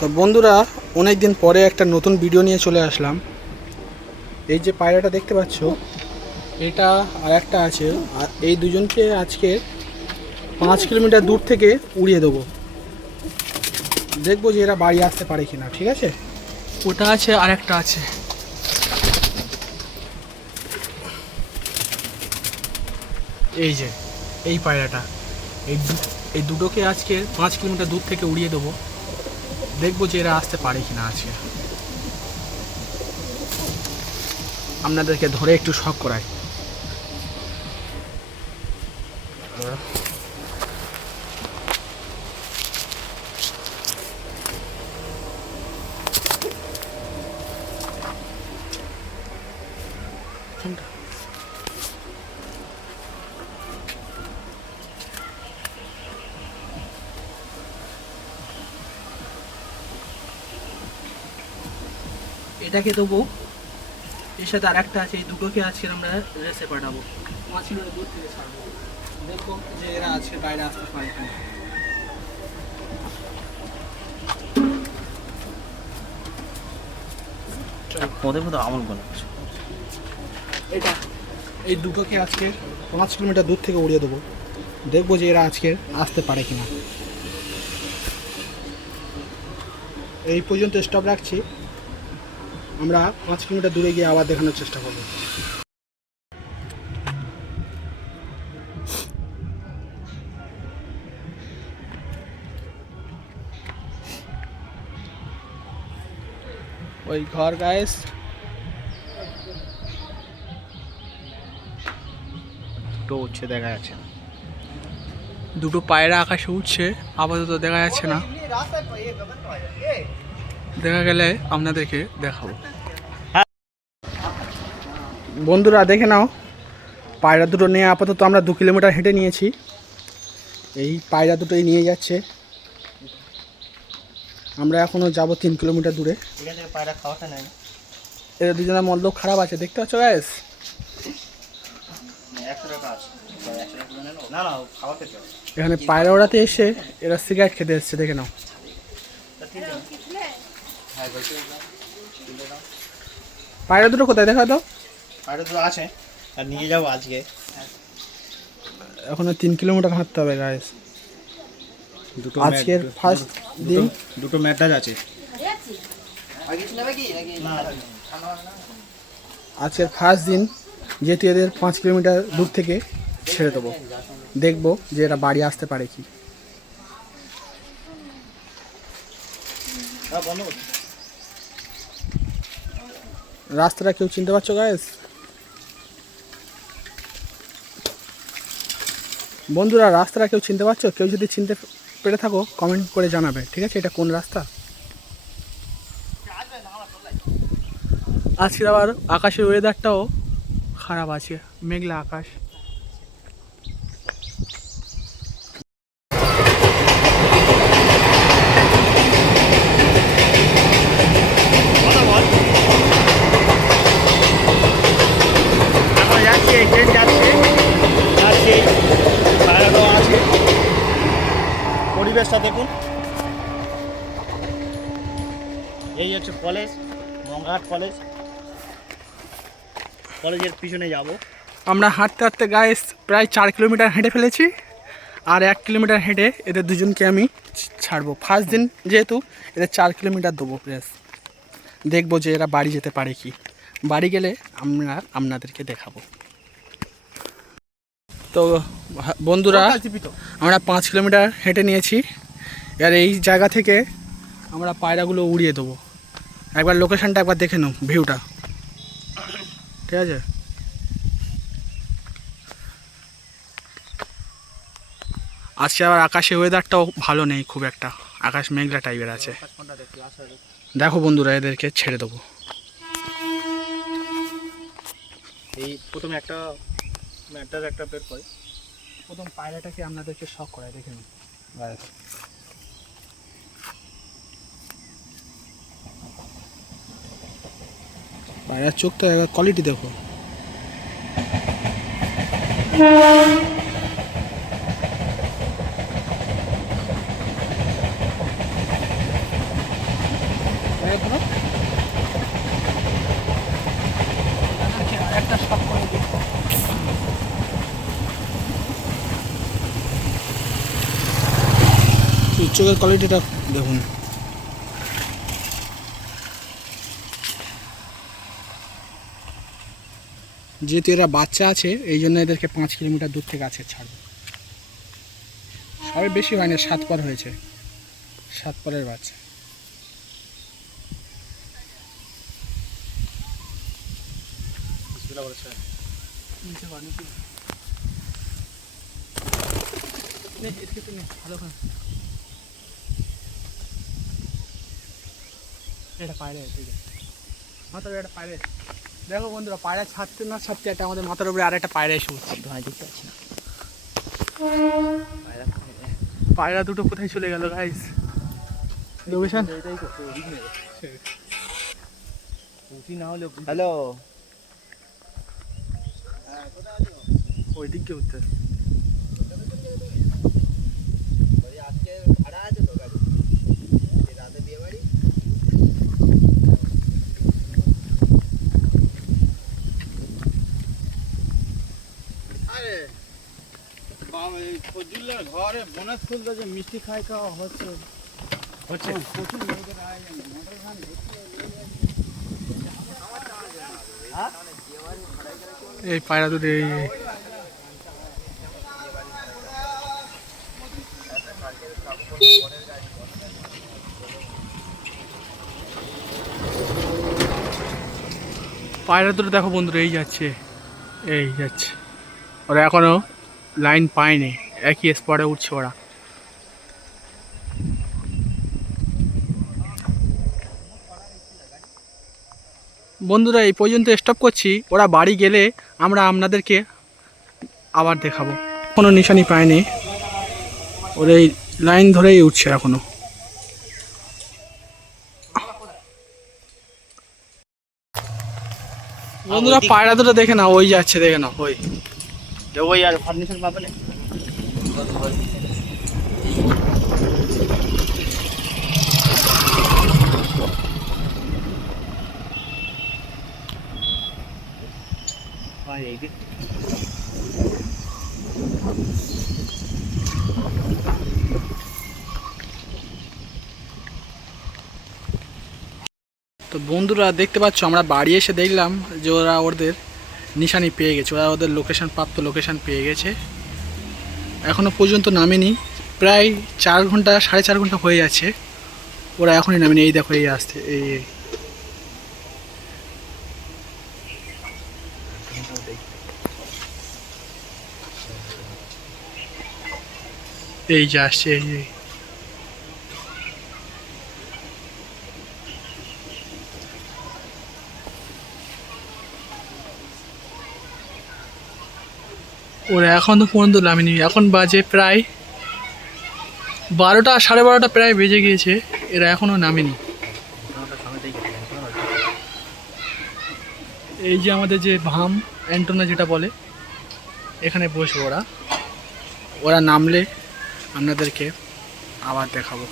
তো বন্ধুরা, অনেক দিন পরে একটা নতুন ভিডিও নিয়ে চলে আসলাম। এই যে পায়রাটা দেখতে পাচ্ছ, এটা আর একটা আছে, আর এই দুজনকে আজকে 5 কিলোমিটার দূর থেকে উড়িয়ে দেবো। দেখবো যে এরা বাড়ি আসতে পারে কিনা। ঠিক আছে, ওটা আছে আর একটা আছে। এই যে এই পায়রাটা, এই দুটোকে আজকে 5 কিলোমিটার দূর থেকে উড়িয়ে দেবো। দেখবো যে এরা আসতে পারে কিনা আজকে। আপনাদেরকে ধরে একটু শক করাই। এটাকে দেবো, এর সাথে আর একটা আছে। এই দুটোকে আজকে আমরা রেসে পাঠাবো, 5 কিলোমিটার দূর থেকে ছাড়বো। দেখবো যে এরা আজকে বাইরে আসতে পারে কিনা। ওদের মধ্যে আমল বলে এটা এই দুটোকে আজকে 5 কিলোমিটার দূর থেকে উড়িয়ে দেবো। দেখবো যে এরা আজকে আসতে পারে কিনা। এই পর্যন্ত স্টপ রাখছি, আমরা 5 কিলোমিটার দূরে গিয়ে আবার দেখানোর চেষ্টা করব। ওই ঘর গায়েস, দুটো উঠছে দেখা যাচ্ছে না। দুটো পায়রা আকাশে উঠছে, আপাতত দেখা যাচ্ছে না। দেখা গেলে আপনাদেরকে দেখাবো। বন্ধুরা দেখে নাও, পায়রা দুটো নিয়ে আপাতত আমরা 2 কিলোমিটার হেঁটে নিয়েছি। এই পায়রা দুটোই নিয়ে যাচ্ছে। আমরা এখনও যাব 3 কিলোমিটার দূরে। পায়রা খাওয়াতে নেই, এরা দুজনের মন্দ খারাপ আছে, দেখতে পাচ্ছ গাইস। এখানে পায়রা ওড়াতে এসে এরা সিগারেট খেতে এসছে, দেখে নাও। পায়রা দুটো কোথায় দেখা দাও। পায়রা দুটো আছে, আর নিয়ে যাবো আজকে। এখনো 3 কিলোমিটার হাঁটতে হবে গাইস। আজকের ফার্স্ট দিন। দুটো ম্যাটাজ আছে। আজকের ফার্স্ট দিন, যেহেতু এদের 5 কিলোমিটার দূর থেকে ছেড়ে দেবো। দেখবো যে এরা বাড়ি আসতে পারে কি। রাস্তাটা কেউ চিনতে পারছো গাইস? বন্ধুরা, রাস্তাটা কেউ চিনতে পারছো? কেউ যদি চিনতে পেরে থাকো কমেন্ট করে জানাবে, ঠিক আছে? এটা কোন রাস্তা? আজকে আবার আকাশের ওয়েদারটাও খারাপ আছে, মেঘলা আকাশ। পরিবেশটা দেখুন। এই হচ্ছে কলেজ, মঙ্গাহাট কলেজ। কলেজের পিছনে যাব আমরা হাঁটতে হাঁটতে গাইস প্রায় 4 কিলোমিটার হেঁটে ফেলেছি। আর 1 কিলোমিটার হেঁটে এদের দুজনকে আমি ছাড়বো। ফার্স্ট দিন যেহেতু, এদের 4 কিলোমিটার দেবো প্রেস। দেখবো যে এরা বাড়ি যেতে পারে কি। বাড়ি গেলে আমরা আপনাদেরকে দেখাবো। তো বন্ধুরা, আমরা 5 কিলোমিটার হেঁটে নিয়েছি। আর এই জায়গা থেকে আমরা পায়রাগুলো উড়িয়ে দেবো। একবার লোকেশানটা একবার দেখে নাও, ভিউটা, ঠিক আছে? আজকে আবার আকাশে ওয়েদারটাও ভালো নেই খুব একটা, আকাশ মেঘলা টাইপের আছে। দেখো বন্ধুরা, এদেরকে ছেড়ে দেবো। এই প্রথমে একটা ম্যাটার একটা বের করে প্রথম পায়রাটাকে আপনাদেরকে শখ করায়, দেখে নিন। পায়রার চোখটা একবার কোয়ালিটি দেখো। এখনো একটা শট করে দিই। চোখের কোয়ালিটিটা দেখুন। যেহেতু এরা বাচ্চা আছে এই জন্য এদেরকে 5 কিলোমিটার দূর থেকে আছে ছাড়বো। সবে বেশি হয়নি, 7 পর হয়েছে, 7 পরের বাচ্চা। বিসমিল্লাহ বলেছে এটা পায়রা, ঠিক আছে মাথার একটা পায়রা। দেখো বন্ধুরা, পায়রা ছাড়তে না ছাড়তে একটা আমাদের মাথার উপরে আর একটা পায়রা এসে উঠছে। দেখতে পাচ্ছি না পায়রা দুটো কোথায় চলে গেল গাইস। লোকেশন হ্যালো, ওই দিক দিয়ে উঠতে ফজলুল্লাহ ঘরে বোনাস খুলতে যে মিষ্টি খাই খাওয়া হচ্ছে প্রচুর লোকের আয়োজন। এই পায়রা দুটো এই পায়রা দুটো দেখো বন্ধুরা, এই যাচ্ছে, এই যাচ্ছে। ওরা এখনো লাইন পায়নি, একই স্পটে উঠছে ওরা। বন্ধুরা এই পর্যন্ত স্টপ করছি, ওরা বাড়ি গেলে আমরা আপনাদেরকে আবার দেখাবো। কোনো নিশানি পায়নি, ওরা এই লাইন ধরেই উঠছে এখনো। বন্ধুরা পায়রা দুটো দেখে না, ওই যাচ্ছে, দেখে না ওই ওই আর ফার্নিচার পাবে না। তো বন্ধুরা দেখতে পাচ্ছ, আমরা বাড়ি এসে দেখলাম যে ওরা ওদের নিশানি পেয়ে গেছে, ওরা ওদের লোকেশন প্রাপ্ত লোকেশন পেয়ে গেছে। এখনও পর্যন্ত নামেনি, প্রায় 4 ঘন্টা 4.5 ঘন্টা হয়ে যাচ্ছে, ওরা এখনই নামেনি। এই দেখো, এই আসতে এই যে আসছে, এই ওরা এখনও পর্যন্ত নামেনি। এখন বাজে প্রায় 12টা 12:30 প্রায় বেজে গিয়েছে, এরা এখনও নামেনি। এই যে আমাদের যে ভাম অ্যান্টোনা যেটা বলে, এখানে বসবে ওরা। ওরা নামলে আপনাদেরকে আবার দেখাবো।